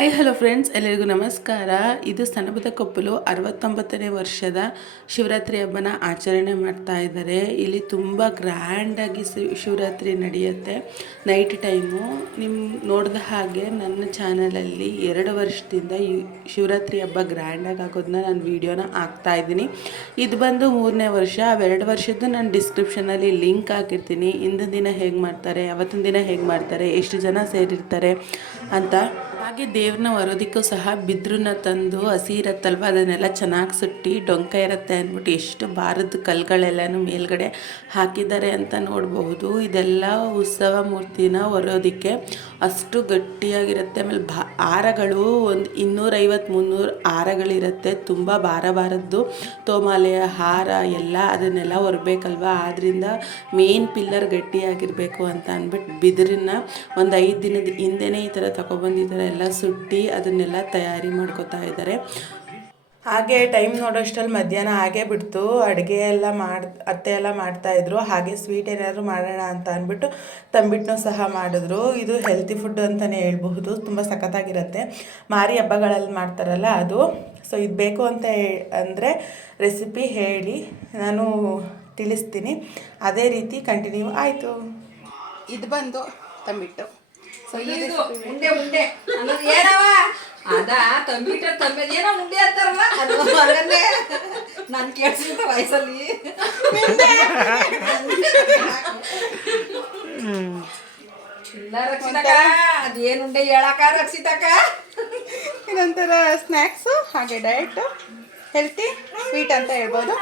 Hi hello friends, ಎಲ್ಲರಿಗೂ ನಮಸ್ಕಾರ. ಇದು ಸಣಬದಕೊಪ್ಪಲು 69ನೇ ವರ್ಷದ ಶಿವರಾತ್ರಿ ಹಬ್ಬನ ಆಚರಣೆ ಮಾಡ್ತಾ ಇದ್ದಾರೆ. ಇಲ್ಲಿ ತುಂಬ ಗ್ರ್ಯಾಂಡಾಗಿ ಶಿವರಾತ್ರಿ ನಡೆಯುತ್ತೆ. ನೈಟ್ ಟೈಮು ನಿಮ್ಮ ನೋಡಿದ ಹಾಗೆ ನನ್ನ ಚಾನಲಲ್ಲಿ 2 ವರ್ಷದಿಂದ ಶಿವರಾತ್ರಿ ಹಬ್ಬ ಗ್ರ್ಯಾಂಡಾಗಿ ಆಗೋದನ್ನ ನಾನು ವೀಡಿಯೋನ ಹಾಕ್ತಾ ಇದ್ದೀನಿ. ಇದು ಬಂದು 3ನೇ ವರ್ಷ. 2 ವರ್ಷದ್ದು ನಾನು ಡಿಸ್ಕ್ರಿಪ್ಷನಲ್ಲಿ ಲಿಂಕ್ ಹಾಕಿರ್ತೀನಿ. ಇಂದಿನ ದಿನ ಹೇಗೆ ಮಾಡ್ತಾರೆ, ಅವತ್ತಿನ ದಿನ ಹೇಗೆ ಮಾಡ್ತಾರೆ, ಎಷ್ಟು ಜನ ಸೇರಿರ್ತಾರೆ ಅಂತ. ಹಾಗೆ ದೇವ್ರನ್ನ ಹೊರೋದಕ್ಕೂ ಸಹ ಬಿದ್ರನ್ನ ತಂದು, ಹಸಿ ಇರತ್ತಲ್ವ ಅದನ್ನೆಲ್ಲ ಚೆನ್ನಾಗಿ ಸುಟ್ಟು ಡೊಂಕ ಇರುತ್ತೆ ಅಂದ್ಬಿಟ್ಟು ಎಷ್ಟು ಭಾರದ ಕಲ್ಲುಗಳೆಲ್ಲನೂ ಮೇಲ್ಗಡೆ ಹಾಕಿದ್ದಾರೆ ಅಂತ ನೋಡಬಹುದು. ಇದೆಲ್ಲ ಉತ್ಸವ ಮೂರ್ತಿನ ಹೊರೋದಕ್ಕೆ ಅಷ್ಟು ಗಟ್ಟಿಯಾಗಿರುತ್ತೆ. ಆಮೇಲೆ ಹಾರಗಳು ಒಂದು 250-300 ಹಾರಗಳಿರುತ್ತೆ. ತುಂಬ ಭಾರದ್ದು ತೋಮಾಲೆಯ ಹಾರ ಎಲ್ಲ ಅದನ್ನೆಲ್ಲ ಹೊರಬೇಕಲ್ವ. ಆದ್ದರಿಂದ ಮೇನ್ ಪಿಲ್ಲರ್ ಗಟ್ಟಿಯಾಗಿರಬೇಕು ಅಂತ ಅಂದ್ಬಿಟ್ಟು ಬಿದಿರನ್ನ ಒಂದು 5 ದಿನದ ಹಿಂದೆನೇ ಈ ಥರ ತಗೊಬಂದಿದ್ದಾರೆ. ಎಲ್ಲ ಸುಟ್ಟು ಅದನ್ನೆಲ್ಲ ತಯಾರಿ ಮಾಡ್ಕೋತಾ ಇದ್ದಾರೆ. ಹಾಗೆ ಟೈಮ್ ನೋಡೋಷ್ಟರಲ್ಲಿ ಮಧ್ಯಾಹ್ನ ಆಗೇ ಬಿಡ್ತು. ಅಡುಗೆ ಎಲ್ಲ ಅತ್ತೆ ಎಲ್ಲ ಮಾಡ್ತಾಯಿದ್ರು. ಹಾಗೆ ಸ್ವೀಟ್ ಏನಾದರೂ ಮಾಡೋಣ ಅಂತ ಅಂದ್ಬಿಟ್ಟು ತಂಬಿಟ್ಟನ್ನು ಸಹ ಮಾಡಿದ್ರು. ಇದು ಹೆಲ್ತಿ ಫುಡ್ ಅಂತಲೇ ಹೇಳ್ಬಹುದು. ತುಂಬ ಸಖತ್ತಾಗಿರುತ್ತೆ. ಮಾರಿ ಹಬ್ಬಗಳಲ್ಲಿ ಮಾಡ್ತಾರಲ್ಲ ಅದು. ಸೊ ಇದು ಬೇಕು ಅಂತ ಅಂದರೆ ರೆಸಿಪಿ ಹೇಳಿ ನಾನು ತಿಳಿಸ್ತೀನಿ. ಅದೇ ರೀತಿ ಕಂಟಿನ್ಯೂ ಆಯಿತು. ಇದು ಬಂದು ತಂಬಿಟ್ಟು. ಸೊ ಉಂಡೆ ಅನ್ನೋದು ಏನವ ಅದ ತಂಬಿಟ್ರೆ ಏನೋ ಉಂಡೆ ಅಂತಾರಲ್ಲ ಅದು ಅದನ್ನೇ ನಾನು ಕೇಳಿಸಿದ ವಯಸ್ಸಲ್ಲಿ ಇಲ್ಲ ರಕ್ಷಿತಕ್ಕ ಅದೇನು ಉಂಡೆ ಹೇಳಕ್ಕ ರಕ್ಷಿತಕ್ಕ. ಇದೊಂಥರ ಸ್ನ್ಯಾಕ್ಸು, ಹಾಗೆ ಡಯಟು, ಹೆಲ್ತಿ ಸ್ವೀಟ್ ಅಂತ ಹೇಳ್ಬೋದು.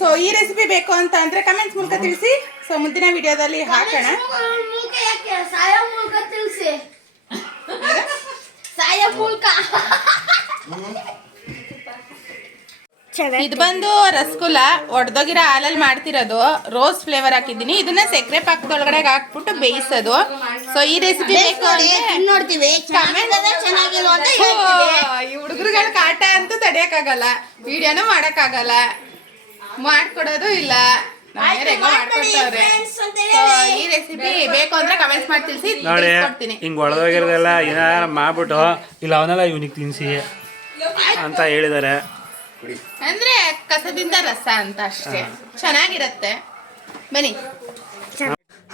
ಸೊ ಈ ರೆಸಿಪಿ ಬೇಕು ಅಂತ ಅಂದರೆ ಕಮೆಂಟ್ಸ್ ಮೂಲಕ ತಿಳಿಸಿ. ಸೊ ಮುಂದಿನ ವಿಡಿಯೋದಲ್ಲಿ ಹಾಕೋಣ. ಇದು ಬಂದು ರಸಗುಲ್ಲ ಒಡೆದೋಗಿರೋ ಹಾಲಲ್ಲಿ ಮಾಡ್ತಿರೋದು. ರೋಸ್ ಫ್ಲೇವರ್ ಹಾಕಿದ್ದೀನಿ. ಇದನ್ನ ಸಕ್ಕರೆ ಪಾಕದೊಳಗಡೆ ಹಾಕ್ಬಿಟ್ಟು ಬೇಯಿಸೋದು. ಸೊ ಈ ರೆಸಿಪಿ ಬೇಕು ನೋಡ್ತೀವಿ. ಈ ಹುಡುಗರುಗಳ ಕಾಟ ಅಂತೂ ತಡೆಯಕ್ಕಾಗಲ್ಲ, ವಿಡಿಯೋನೂ ಮಾಡೋಕ್ಕಾಗಲ್ಲ, ಮಾಡ್ಕೊಡೋದು ಇಲ್ಲ. ಮಾಡ್ಕೊಡ್ತಾವ್ರೆ. ಈ ರೆಸಿಪಿ ಬೇಕು ಅಂದ್ರೆ ಕಮೆಂಟ್ಸ್ ಮಾಡಿ ತಿಳಿಸಿ. ನೋಡಿ ಹಿಂಗೆ ಒಳಗೋಗಿರೋದೆಲ್ಲ ಏನಾರ ಮಾಡ್ಬಿಟ್ಟು ಇಲ್ಲ ಅವನ್ನೆಲ್ಲ ಇವನಿಗೆ ತಿನ್ನಿಸಿ ಅಂತ ಹೇಳಿದ್ದಾರೆ. ಅಂದ್ರೆ ಕಸದಿಂದ ರಸ ಅಂತ ಅಷ್ಟೇ, ಚೆನ್ನಾಗಿರತ್ತೆ. ಬನ್ನಿ.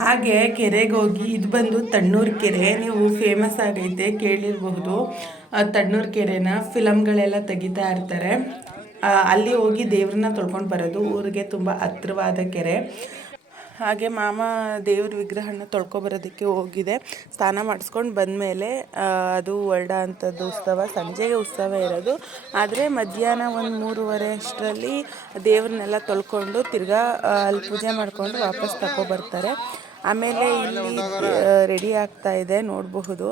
ಹಾಗೆ ಕೆರೆಗೆ ಹೋಗಿ, ಇದು ಬಂದು ತಣ್ಣೂರು ಕೆರೆ. ನೀವು ಫೇಮಸ್ ಆಗೈತೆ, ಕೇಳಿರಬಹುದು. ತಣ್ಣೂರು ಕೆರೆನ ಫಿಲಮ್ಗಳೆಲ್ಲ ತೆಗಿತಾ ಇರ್ತಾರೆ. ಅಲ್ಲಿ ಹೋಗಿ ದೇವ್ರನ್ನ ತೊಳ್ಕೊಂಡು ಬರೋದು. ಊರಿಗೆ ತುಂಬ ಹತ್ತಿರವಾದ ಕೆರೆ. ಹಾಗೆ ಮಾಮ ದೇವ್ರ ವಿಗ್ರಹನ ತೊಳ್ಕೊಬರೋದಕ್ಕೆ ಹೋಗಿದೆ. ಸ್ನಾನ ಮಾಡಿಸ್ಕೊಂಡು ಬಂದಮೇಲೆ ಅದು ಹೊರಡ ಅಂಥದ್ದು ಉತ್ಸವ. ಸಂಜೆಗೆ ಉತ್ಸವ ಇರೋದು. ಆದರೆ ಮಧ್ಯಾಹ್ನ ಒಂದು 3:30 ಅಷ್ಟರಲ್ಲಿ ದೇವ್ರನ್ನೆಲ್ಲ ತೊಳ್ಕೊಂಡು ತಿರ್ಗಾ ಅಲ್ಲಿ ಪೂಜೆ ಮಾಡಿಕೊಂಡು ವಾಪಸ್ ತಗೊಬರ್ತಾರೆ. ಆಮೇಲೆ ಇಲ್ಲಿ ರೆಡಿ ಆಗ್ತಾ ಇದೆ ನೋಡಬಹುದು.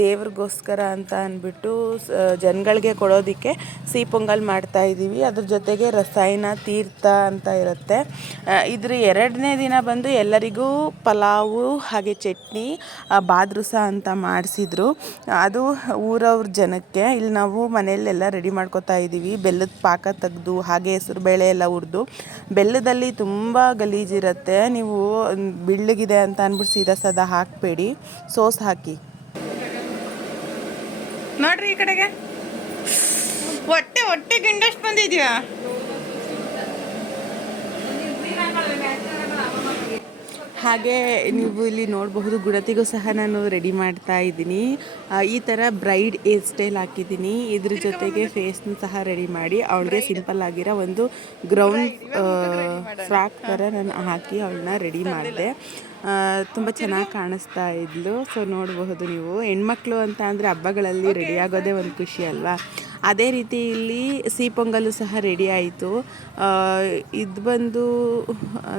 ದೇವ್ರಿಗೋಸ್ಕರ ಅಂತ ಅಂದ್ಬಿಟ್ಟು ಜನಗಳಿಗೆ ಕೊಡೋದಕ್ಕೆ ಸಿಹಿ ಪೊಂಗಲ್ ಮಾಡ್ತಾಯಿದ್ದೀವಿ. ಅದ್ರ ಜೊತೆಗೆ ರಸಾಯನ ತೀರ್ಥ ಅಂತ ಇರುತ್ತೆ. ಇದ್ರ 2ನೇ ದಿನ ಬಂದು ಎಲ್ಲರಿಗೂ ಪಲಾವು ಹಾಗೆ ಚಟ್ನಿ ಬಾದ್ರೂಸ ಅಂತ ಮಾಡಿಸಿದ್ರು. ಅದು ಊರವ್ರ ಜನಕ್ಕೆ. ಇಲ್ಲಿ ನಾವು ಮನೆಯಲ್ಲೆಲ್ಲ ರೆಡಿ ಮಾಡ್ಕೊತಾ ಇದ್ದೀವಿ. ಬೆಲ್ಲದ ಪಾಕ ತೆಗೆದು ಹಾಗೆ ಹೆಸರು ಬೇಳೆ ಎಲ್ಲ ಹುರಿದು. ಬೆಲ್ಲದಲ್ಲಿ ತುಂಬ ಗಲೀಜಿರುತ್ತೆ. ನೀವು ಬಿಳ್ಳಗೆ ಅಂತ ಅಂದ್ಬಿಟ್ಟು ಸೀದಾ ಹಾಕಬೇಡಿ, ಸೋಸ್ ಹಾಕಿ. ನೋಡ್ರಿ ಈ ಕಡೆಗೆ ಹೊಟ್ಟೆ ಗಿಂಡಷ್ಟು ಬಂದಿದ್ಯಾ. ಹಾಗೆ ನೀವು ಇಲ್ಲಿ ನೋಡಬಹುದು, ಗುಣತಿಗೂ ಸಹ ನಾನು ರೆಡಿ ಮಾಡ್ತಾ ಇದ್ದೀನಿ. ಈ ಥರ ಬ್ರೈಡ್ ಹೇರ್ ಸ್ಟೈಲ್ ಹಾಕಿದ್ದೀನಿ. ಇದ್ರ ಜೊತೆಗೆ ಫೇಸ್ನು ಸಹ ರೆಡಿ ಮಾಡಿ ಅವಳಿಗೆ ಸಿಂಪಲ್ ಆಗಿರೋ ಒಂದು ಗ್ರೌಂಡ್ ಫ್ರಾಕ್ ಥರ ನಾನು ಹಾಕಿ ಅವಳನ್ನ ರೆಡಿ ಮಾಡಿದೆ. ತುಂಬ ಚೆನ್ನಾಗಿ ಕಾಣಿಸ್ತಾ ಇದ್ಲು. ಸೊ ನೋಡಬಹುದು ನೀವು, ಹೆಣ್ಮಕ್ಳು ಅಂತ ಅಂದರೆ ಹಬ್ಬಗಳಲ್ಲಿ ರೆಡಿ ಆಗೋದೇ ಒಂದು ಖುಷಿ ಅಲ್ವಾ. ಅದೇ ರೀತಿ ಇಲ್ಲಿ ಸಿಹಿ ಪೊಂಗಲ್ಲು ಸಹ ರೆಡಿ ಆಯಿತು. ಇದು ಬಂದು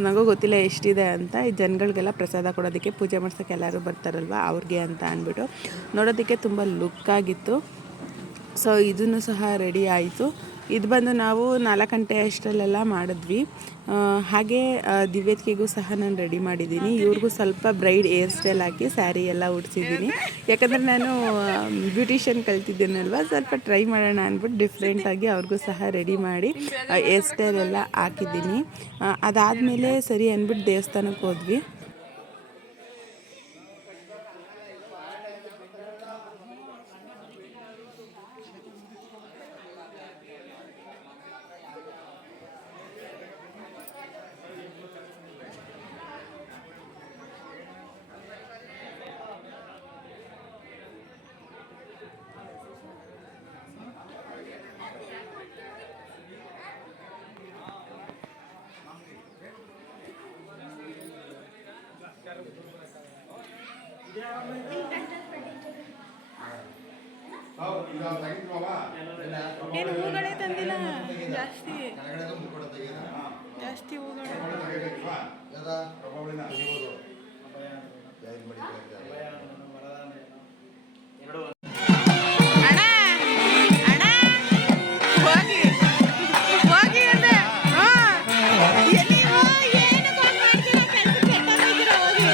ನನಗೂ ಗೊತ್ತಿಲ್ಲ ಎಷ್ಟಿದೆ ಅಂತ. ಈ ಜನಗಳಿಗೆಲ್ಲ ಪ್ರಸಾದ ಕೊಡೋದಕ್ಕೆ, ಪೂಜೆ ಮಾಡ್ಸೋಕ್ಕೆ ಎಲ್ಲರೂ ಬರ್ತಾರಲ್ವ ಅವ್ರಿಗೆ ಅಂತ ಅಂದ್ಬಿಟ್ಟು. ನೋಡೋದಕ್ಕೆ ತುಂಬ ಲುಕ್ಕಾಗಿತ್ತು. ಸೊ ಇದನ್ನು ಸಹ ರೆಡಿ ಆಯಿತು. ಇದು ಬಂದು ನಾವು 4 ಗಂಟೆ ಅಷ್ಟರಲ್ಲೆಲ್ಲ ಮಾಡಿದ್ವಿ. ಹಾಗೆ ದಿವ್ಯತ್ಗೆಗೂ ಸಹ ನಾನು ರೆಡಿ ಮಾಡಿದ್ದೀನಿ. ಇವ್ರಿಗೂ ಸ್ವಲ್ಪ ಬ್ರೈಡ್ ಹೇರ್ ಸ್ಟೈಲ್ ಹಾಕಿ ಸ್ಯಾರಿ ಎಲ್ಲ ಉಡಿಸಿದ್ದೀನಿ. ಯಾಕಂದರೆ ನಾನು ಬ್ಯೂಟಿಷಿಯನ್ ಕಲ್ತಿದ್ದೇನಲ್ವ, ಸ್ವಲ್ಪ ಟ್ರೈ ಮಾಡೋಣ ಅಂದ್ಬಿಟ್ಟು ಡಿಫ್ರೆಂಟಾಗಿ ಅವ್ರಿಗೂ ಸಹ ರೆಡಿ ಮಾಡಿ ಹೇರ್ ಸ್ಟೈಲ್ ಎಲ್ಲ ಹಾಕಿದ್ದೀನಿ. ಅದಾದಮೇಲೆ ಸರಿ ಅಂದ್ಬಿಟ್ಟು ದೇವಸ್ಥಾನಕ್ಕೆ ಹೋದ್ವಿ. ಏನು ಹೂಗಳೇ ತಂದಿಲ್ಲ ಜಾಸ್ತಿ ಜಾಸ್ತಿ ಹೂಗಳು. ಅಣ್ಣ ಅಣ್ಣ ಹೋಗಿ ಹೋಗಿ ಅಂದೆ. ನೀವು ಏನು ಮಾಡ್ತೀರಾ ಕೆಲಸ ಕೆಟ್ಟೋಗಿದ್ದೀರಾ ಹೋಗಿ.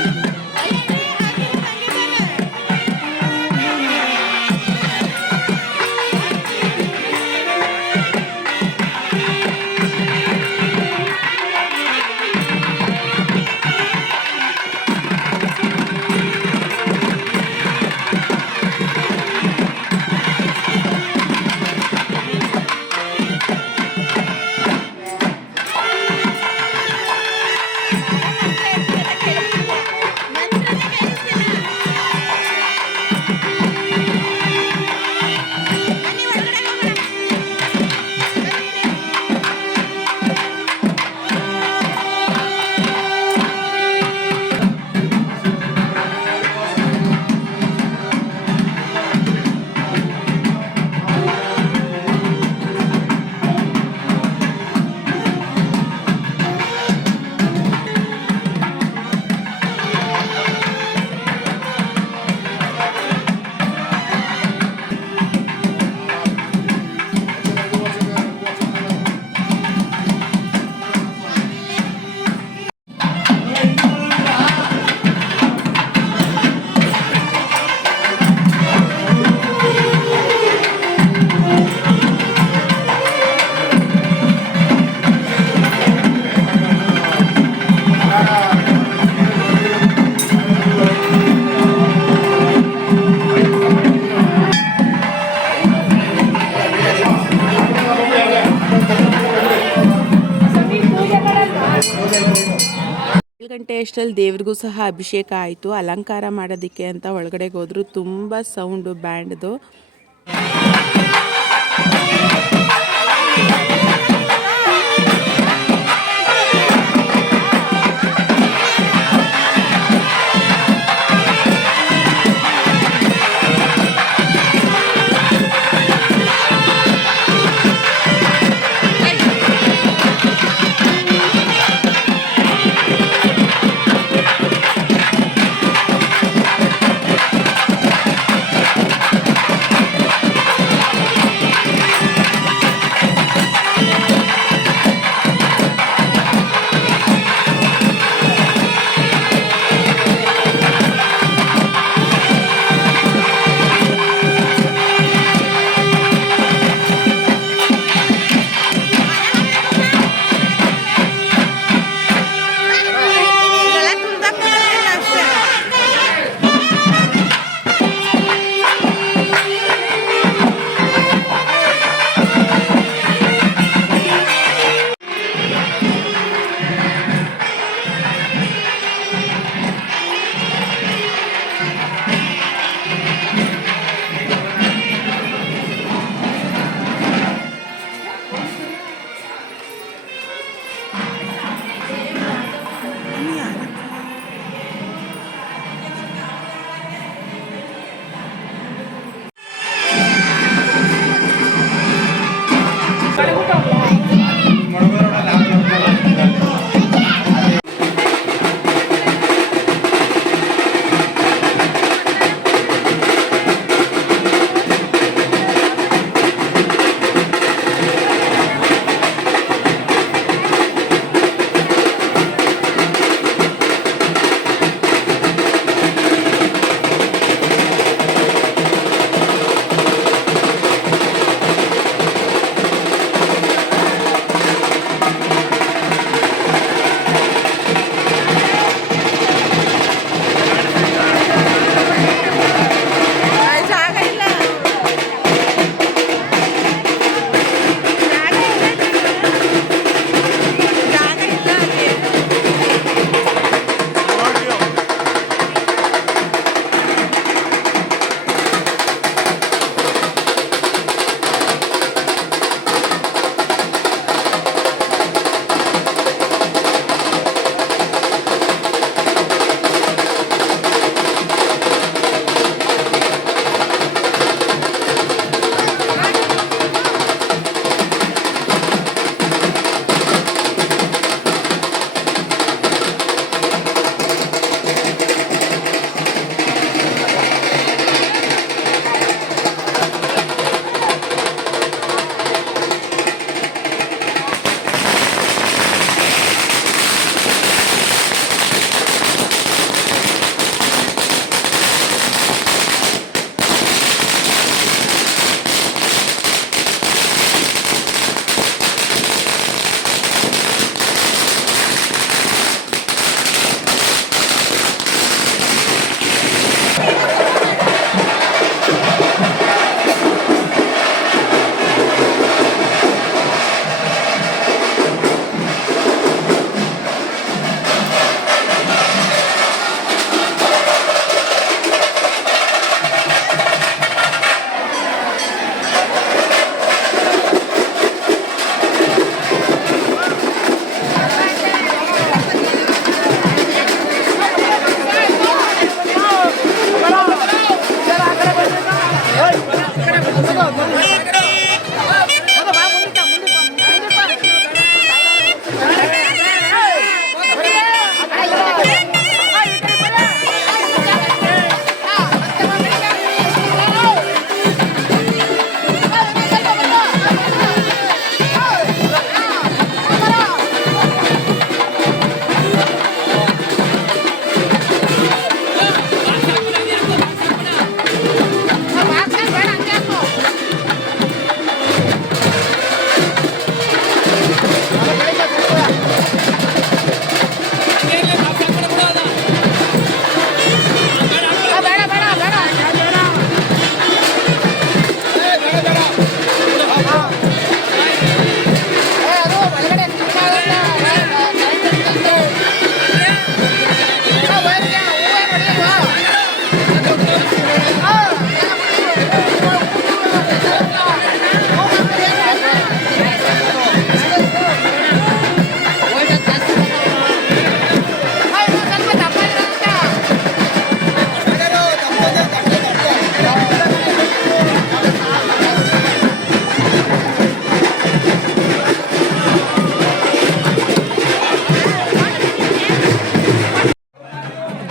ಗಂಟೆ ಅಷ್ಟರಲ್ಲಿ ದೇವ್ರಿಗೂ ಸಹ ಅಭಿಷೇಕ ಆಯಿತು. ಅಲಂಕಾರ ಮಾಡೋದಕ್ಕೆ ಅಂತ ಒಳಗಡೆಗೆ ಹೋದ್ರು. ತುಂಬ ಸೌಂಡು ಬ್ಯಾಂಡ್ದು.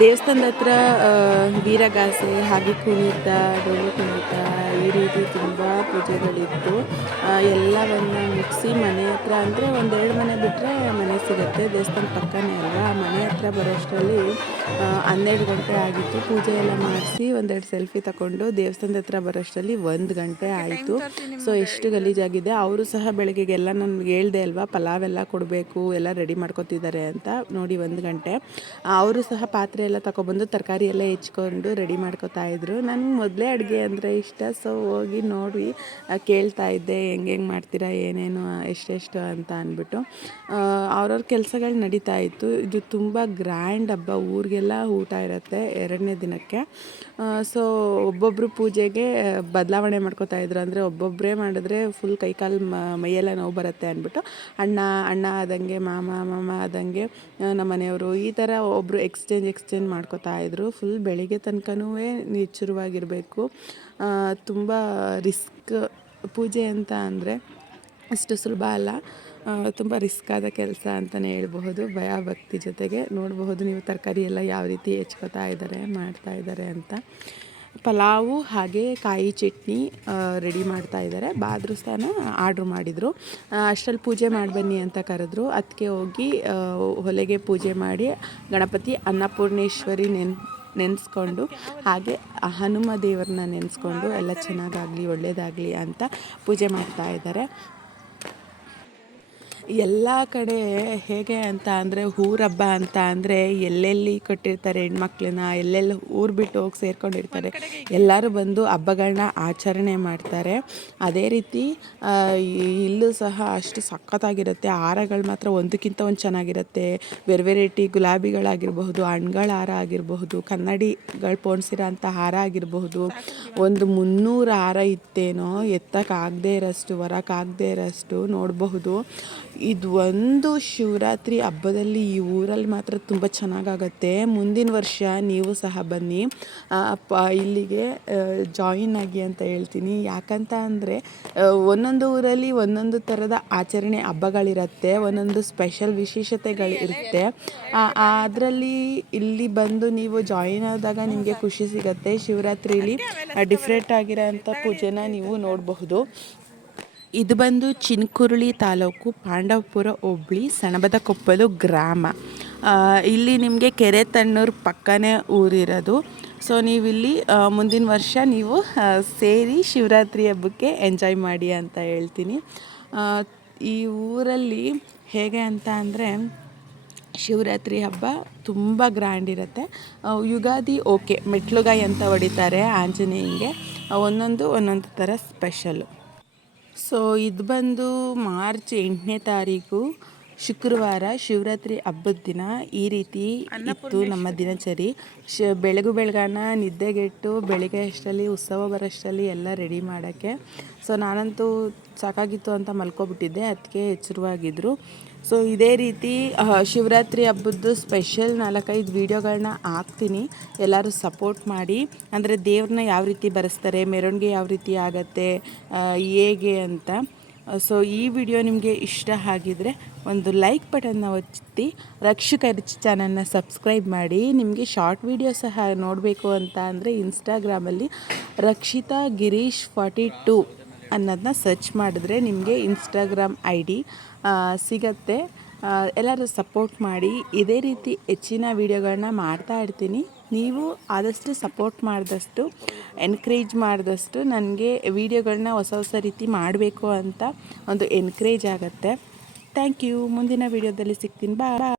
ದೇವಸ್ಥಾನದ ಹತ್ರ ವೀರಗಾಸೆ ಹಾಗೆ ಕುಣಿತ, ಡೊಳ್ಳು ಕುಣಿತ ಈ ರೀತಿ ತುಂಬ ಪೂಜೆಗಳಿತ್ತು. ಎಲ್ಲವನ್ನು ಮುಗಿಸಿ ಮನೆ ಹತ್ರ ಅಂದರೆ 1-2 ಮನೆ ಬಿಟ್ಟರೆ ಮನೆ ಸಿಗುತ್ತೆ, ದೇವಸ್ಥಾನ ಪಕ್ಕನೇ ಅಲ್ವಾ. ಮನೆ ಹತ್ರ ಬರೋಷ್ಟರಲ್ಲಿ 12 ಗಂಟೆ ಆಗಿತ್ತು. ಪೂಜೆ ಎಲ್ಲ ಮಾಡಿಸಿ 1-2 ಸೆಲ್ಫಿ ತಗೊಂಡು ದೇವಸ್ಥಾನದ ಹತ್ರ ಬರೋಷ್ಟರಲ್ಲಿ 1 ಗಂಟೆ ಆಯಿತು. ಸೊ ಎಷ್ಟು ಗಲೀಜಾಗಿದೆ. ಅವರು ಸಹ ಬೆಳಗ್ಗೆಗೆಲ್ಲ ನನಗೆ ಹೇಳ್ದೆ ಅಲ್ವಾ, ಪಲಾವೆಲ್ಲ ಕೊಡಬೇಕು, ಎಲ್ಲ ರೆಡಿ ಮಾಡ್ಕೊತಿದ್ದಾರೆ ಅಂತ. ನೋಡಿ 1 ಗಂಟೆ. ಅವರು ಸಹ ಪಾತ್ರೆ ಎಲ್ಲ ತಗೊಬಂದು ತರಕಾರಿ ಎಲ್ಲ ಹೆಚ್ಕೊಂಡು ರೆಡಿ ಮಾಡ್ಕೊತಾ ಇದ್ರು. ನನಗೆ ಮೊದಲೇ ಅಡುಗೆ ಅಂದರೆ ಇಷ್ಟ. ಸೊ ಹೋಗಿ ನೋಡಿ ಕೇಳ್ತಾ ಇದ್ದೆ, ಹೆಂಗೆ ಮಾಡ್ತೀರಾ, ಏನೇನು, ಎಷ್ಟೆಷ್ಟು ಅಂತ ಅಂದ್ಬಿಟ್ಟು. ಅವ್ರವ್ರ ಕೆಲಸಗಳು ನಡೀತಾ ಇತ್ತು. ಇದು ತುಂಬ ಗ್ರ್ಯಾಂಡ್ ಹಬ್ಬ, ಊರಿಗೆಲ್ಲ ಊಟ ಇರುತ್ತೆ 2ನೇ ದಿನಕ್ಕೆ. ಸೊ ಒಬ್ಬೊಬ್ಬರು ಪೂಜೆಗೆ ಬದಲಾವಣೆ ಮಾಡ್ಕೊತಾ ಇದ್ರು. ಅಂದರೆ ಒಬ್ಬೊಬ್ಬರೇ ಮಾಡಿದ್ರೆ ಫುಲ್ ಕೈಕಾಲು ಮೈಯೆಲ್ಲ ನೋವು ಬರುತ್ತೆ ಅಂದ್ಬಿಟ್ಟು ಅಣ್ಣ ಆದಂಗೆ ಮಾಮ ಆದಂಗೆ ನಮ್ಮ ಮನೆಯವರು ಈ ಥರ ಒಬ್ಬರು ಎಕ್ಸ್ಚೇಂಜ್ ಮಾಡ್ಕೊತಾ ಇದ್ರು. ಫುಲ್ ಬೆಳಿಗ್ಗೆ ತನಕನೂ ಎಚ್ಚರವಾಗಿರಬೇಕು. ತುಂಬ ರಿಸ್ಕ್ ಪೂಜೆ ಅಂತ ಅಂದರೆ ಅಷ್ಟು ಸುಲಭ ಅಲ್ಲ, ತುಂಬ ರಿಸ್ಕ್ ಆದ ಕೆಲಸ ಅಂತಲೇ ಹೇಳ್ಬಹುದು. ಭಯ ಭಕ್ತಿ ಜೊತೆಗೆ ನೋಡಬಹುದು ನೀವು ತರಕಾರಿ ಎಲ್ಲ ಯಾವ ರೀತಿ ಹೆಚ್ಕೊತಾ ಮಾಡ್ತಾ ಇದ್ದಾರೆ ಅಂತ. ಪಲಾವು ಹಾಗೆ ಕಾಯಿ ಚಟ್ನಿ ರೆಡಿ ಮಾಡ್ತಾ ಇದ್ದಾರೆ. ಬಾದ್ರಸ್ಥಾನ ಆರ್ಡ್ರ್ ಮಾಡಿದರು. ಅಷ್ಟರಲ್ಲಿ ಪೂಜೆ ಮಾಡಿ ಬನ್ನಿ ಅಂತ ಕರೆದ್ರು. ಅದಕ್ಕೆ ಹೋಗಿ ಹೊಲೆಗೆ ಪೂಜೆ ಮಾಡಿ ಗಣಪತಿ ಅನ್ನಪೂರ್ಣೇಶ್ವರಿ ನೆನೆಸ್ಕೊಂಡು ಹಾಗೆ ಹನುಮ ದೇವ್ರನ್ನ ನೆನೆಸ್ಕೊಂಡು ಎಲ್ಲ ಚೆನ್ನಾಗಾಗಲಿ ಒಳ್ಳೆಯದಾಗಲಿ ಅಂತ ಪೂಜೆ ಮಾಡ್ತಾ ಇದ್ದಾರೆ. ಎಲ್ಲ ಕಡೆ ಹೇಗೆ ಅಂತ ಅಂದರೆ ಊರಹಬ್ಬ ಅಂತ ಅಂದರೆ ಎಲ್ಲೆಲ್ಲಿ ಕೊಟ್ಟಿರ್ತಾರೆ ಹೆಣ್ಮಕ್ಳನ್ನ, ಎಲ್ಲೆಲ್ಲಿ ಊರು ಬಿಟ್ಟು ಹೋಗಿ ಸೇರ್ಕೊಂಡಿರ್ತಾರೆ, ಎಲ್ಲರೂ ಬಂದು ಹಬ್ಬಗಳನ್ನ ಆಚರಣೆ ಮಾಡ್ತಾರೆ. ಅದೇ ರೀತಿ ಇಲ್ಲೂ ಸಹ ಅಷ್ಟು ಸಖತ್ತಾಗಿರುತ್ತೆ. ಹಾರಗಳು ಮಾತ್ರ ಒಂದಕ್ಕಿಂತ ಒಂದು ಚೆನ್ನಾಗಿರುತ್ತೆ. ವೆರೈಟಿ ಗುಲಾಬಿಗಳಾಗಿರಬಹುದು, ಹಣ್ಗಳ ಹಾರ ಆಗಿರಬಹುದು, ಕನ್ನಡಿಗಳು ಪೋಣಿಸಿರೋ ಅಂಥ ಹಾರ ಆಗಿರಬಹುದು. ಒಂದು 300 ಹಾರ ಇತ್ತೇನೋ, ಎತ್ತಕ್ಕಾಗದೇ ಇರೋಷ್ಟು, ಹೊರಕ್ಕಾಗದೇ ಇರೋಷ್ಟು ನೋಡಬಹುದು. ಇದು ಒಂದು ಶಿವರಾತ್ರಿ ಹಬ್ಬದಲ್ಲಿ ಈ ಊರಲ್ಲಿ ಮಾತ್ರ ತುಂಬ ಚೆನ್ನಾಗಾಗತ್ತೆ. ಮುಂದಿನ ವರ್ಷ ನೀವು ಸಹ ಬನ್ನಿ, ಇಲ್ಲಿಗೆ ಜಾಯಿನ್ ಆಗಿ ಅಂತ ಹೇಳ್ತೀನಿ. ಯಾಕಂತ ಅಂದರೆ ಒಂದೊಂದು ಊರಲ್ಲಿ ಒಂದೊಂದು ಥರದ ಆಚರಣೆ ಹಬ್ಬಗಳಿರುತ್ತೆ, ಒಂದೊಂದು ಸ್ಪೆಷಲ್ ವಿಶೇಷತೆಗಳಿರುತ್ತೆ. ಅದರಲ್ಲಿ ಇಲ್ಲಿ ಬಂದು ನೀವು ಜಾಯಿನ್ ಆದಾಗ ನಿಮಗೆ ಖುಷಿ ಸಿಗುತ್ತೆ. ಶಿವರಾತ್ರಿಲಿ ಡಿಫ್ರೆಂಟ್ ಆಗಿರೋಂಥ ಪೂಜೆನ ನೀವು ನೋಡಬಹುದು. ಇದು ಬಂದು ಚಿನಕುರಳಿ ತಾಲೂಕು, ಪಾಂಡವಪುರ ಹೋಬಳಿ, ಸಣಬದಕೊಪ್ಪಲು ಗ್ರಾಮ. ಇಲ್ಲಿ ನಿಮಗೆ ಕೆರೆ ತಣ್ಣೂರು ಪಕ್ಕನೇ ಊರಿರೋದು. ಸೊ ನೀವಿಲ್ಲಿ ಮುಂದಿನ ವರ್ಷ ನೀವು ಸೇರಿ ಶಿವರಾತ್ರಿ ಹಬ್ಬಕ್ಕೆ ಎಂಜಾಯ್ ಮಾಡಿ ಅಂತ ಹೇಳ್ತೀನಿ. ಈ ಊರಲ್ಲಿ ಹೇಗೆ ಅಂತ ಅಂದರೆ ಶಿವರಾತ್ರಿ ಹಬ್ಬ ತುಂಬ ಗ್ರ್ಯಾಂಡ್ ಇರುತ್ತೆ. ಯುಗಾದಿ ಓಕೆ, ಮೆಟ್ಲುಗಾಯಿ ಅಂತ ಹೊಡಿತಾರೆ ಆಂಜನೇಯಂಗೆ, ಒಂದೊಂದು ಥರ ಸ್ಪೆಷಲ್ಲು. ಸೊ ಇದು ಬಂದು ಮಾರ್ಚ್ 8ನೇ ತಾರೀಕು ಶುಕ್ರವಾರ, ಶಿವರಾತ್ರಿ ಹಬ್ಬದ ದಿನ. ಈ ರೀತಿ ಇತ್ತು ನಮ್ಮ ದಿನಚರಿ. ಬೆಳಗಾನ ನಿದ್ದೆಗೆಟ್ಟು ಬೆಳಿಗ್ಗೆ ಅಷ್ಟರಲ್ಲಿ ಉತ್ಸವ ಬರೋಷ್ಟರಲ್ಲಿ ಎಲ್ಲ ರೆಡಿ ಮಾಡೋಕ್ಕೆ. ಸೊ ನಾನಂತೂ ಸಾಕಾಗಿತ್ತು ಅಂತ ಮಲ್ಕೊಬಿಟ್ಟಿದ್ದೆ, ಅದಕ್ಕೆ ಎಚ್ಚರವಾಗಿದ್ದರು. ಸೊ ಇದೇ ರೀತಿ ಶಿವರಾತ್ರಿ ಹಬ್ಬದ್ದು ಸ್ಪೆಷಲ್ 4-5 ವೀಡಿಯೋಗಳನ್ನ ಹಾಕ್ತೀನಿ. ಎಲ್ಲರೂ ಸಪೋರ್ಟ್ ಮಾಡಿ. ಅಂದರೆ ದೇವ್ರನ್ನ ಯಾವ ರೀತಿ ಬರೆಸ್ತಾರೆ, ಮೆರವಣಿಗೆ ಯಾವ ರೀತಿ ಆಗುತ್ತೆ, ಹೇಗೆ ಅಂತ. ಸೊ ಈ ವಿಡಿಯೋ ನಿಮಗೆ ಇಷ್ಟ ಆಗಿದರೆ ಒಂದು ಲೈಕ್ ಬಟನ್ನ ಒತ್ತಿ ರಕ್ಷಿತಾ ರುಚಿ ಚಾನಲ್ನ ಸಬ್ಸ್ಕ್ರೈಬ್ ಮಾಡಿ. ನಿಮಗೆ ಶಾರ್ಟ್ ವಿಡಿಯೋ ಸಹ ನೋಡಬೇಕು ಅಂತ ಅಂದರೆ ಇನ್ಸ್ಟಾಗ್ರಾಮಲ್ಲಿ ರಕ್ಷಿತಾ ಗಿರೀಶ್ 42 ಅನ್ನೋದನ್ನ ಸರ್ಚ್ ಮಾಡಿದ್ರೆ ನಿಮಗೆ ಇನ್ಸ್ಟಾಗ್ರಾಮ್ ID ಸಿಗತ್ತೆ. ಎಲ್ಲರೂ ಸಪೋರ್ಟ್ ಮಾಡಿ. ಇದೇ ರೀತಿ ಹೆಚ್ಚಿನ ವೀಡಿಯೋಗಳನ್ನ ಮಾಡ್ತಾ ಇರ್ತೀನಿ. ನೀವು ಆದಷ್ಟು ಸಪೋರ್ಟ್ ಮಾಡಿದಷ್ಟು, ಎನ್ಕರೇಜ್ ಮಾಡಿದಷ್ಟು ನನಗೆ ವೀಡಿಯೋಗಳನ್ನ ಹೊಸ ರೀತಿ ಮಾಡಬೇಕು ಅಂತ ಒಂದು ಎನ್ಕರೇಜ್ ಆಗುತ್ತೆ. Thank you. ಮುಂದಿನ ವೀಡಿಯೋದಲ್ಲಿ ಸಿಗ್ತೀನಿ. ಬಾಯ್.